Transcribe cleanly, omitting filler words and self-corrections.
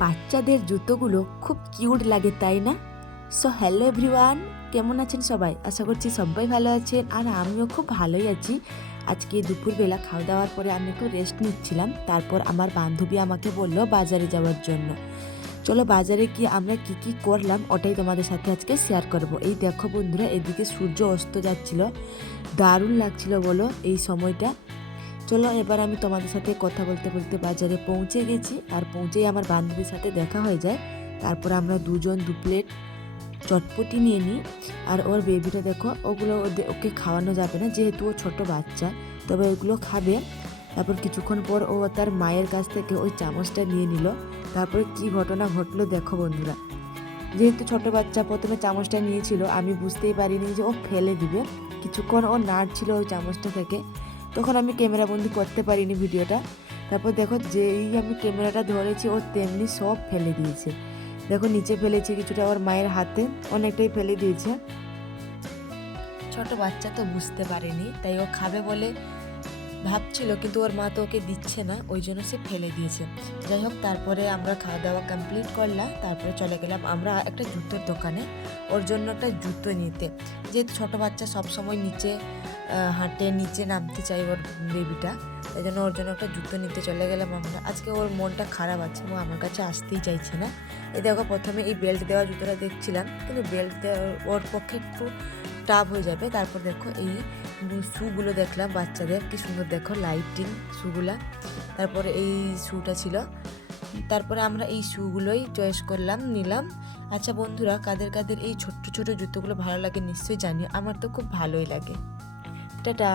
বাচ্চাদের জুতোগুলো খুব কিউট লাগে, তাই না? সো হ্যালো এভরিওয়ান, কেমন আছেন সবাই? আশা করছি সবাই ভালো আছেন, আর আমিও খুব ভালোই আছি। আজকে দুপুরবেলা খাওয়া দাওয়ার পরে আমি একটু রেস্ট নিচ্ছিলাম। তারপর আমার বান্ধবী আমাকে বলল বাজারে যাওয়ার জন্য। চলো বাজারে গিয়ে আমরা কি করলাম ওটাই তোমাদের সাথে আজকে শেয়ার করব। এই দেখো বন্ধুরা, এদিকে সূর্য অস্ত যাচ্ছিল, দারুণ লাগছিল বলো এই সময়টা। চলো এবার আমি তোমাদের সাথে কথা বলতে বলতে বাজারে পৌঁছে গেছি, আর পৌঁছেই আমার বান্ধবীর সাথে দেখা হয়ে যায়। তারপর আমরা দুজন 2 প্লেট চটপটি নিয়ে নিই। আর ওর বেবিটা দেখো, ওগুলো ওকে খাওয়ানো যাবে না যেহেতু ও ছোট বাচ্চা, তবে ওগুলো খাবে। তারপর কিছুক্ষণ পর ও তার মায়ের কাছ থেকে ওই চামচটা নিয়ে নিল। তারপরে কি ঘটনা ঘটলো দেখো বন্ধুরা। যেহেতু ছোট বাচ্চা, প্রথমে চামচটা নিয়েছিল, আমি বুঝতেই পারিনি যে ও ফেলে দিবে। কিছুক্ষণ ও নাড়ছিল ওই চামচটা থেকে, তখন আমি ক্যামেরা বন্দি করতে পারিনি ভিডিওটা। তারপর দেখো, যেই আমি ক্যামেরাটা ধরেছি ও তেমনি সব ফেলে দিয়েছে। দেখো নিচে ফেলেছে কিছুটা, ওর মায়ের হাতে অনেকটাই ফেলে দিয়েছে। ছোট বাচ্চা তো বুঝতে পারেনি, তাই ও খাবে বলে ভাবছিল, কিন্তু ওর মা তো ওকে দিচ্ছে না, ওই জন্য সে ফেলে দিয়েছে। যাই হোক, তারপরে আমরা খাওয়া দাওয়া কমপ্লিট করলাম। তারপরে চলে গেলাম আমরা একটা জুতোর দোকানে, ওর জন্য একটা জুতো নিতে। যেহেতু ছোটো বাচ্চা সবসময় নিচে হাঁটে, নিচে নামতে চাই ওর বেবিটা, তাই জন্য ওর জন্য একটা জুতো নিতে চলে গেলাম আমরা। আজকে ওর মনটা খারাপ আছে, ও আমার কাছে আসতেই চাইছে না। এই দেখো, প্রথমে এই বেল্ট দেওয়া জুতোটা দেখছিলাম, কিন্তু বেল্ট দেওয়া ওর পক্ষে একটু টাফ হয়ে যাবে। তারপর দেখো এই শুগুলো দেখলাম বাচ্চাদের, কি সুন্দর দেখো লাইটিং শুগুলা। তারপরে এই শুটা ছিল, তারপরে আমরা এই শুগুলোই চয়েস করলাম, নিলাম। আচ্ছা বন্ধুরা, কাদের কাদের এই ছোট্ট ছোট জুতোগুলো ভালো লাগে নিশ্চয়ই জানিও, আমার তো খুব ভালোই লাগে। টাটা।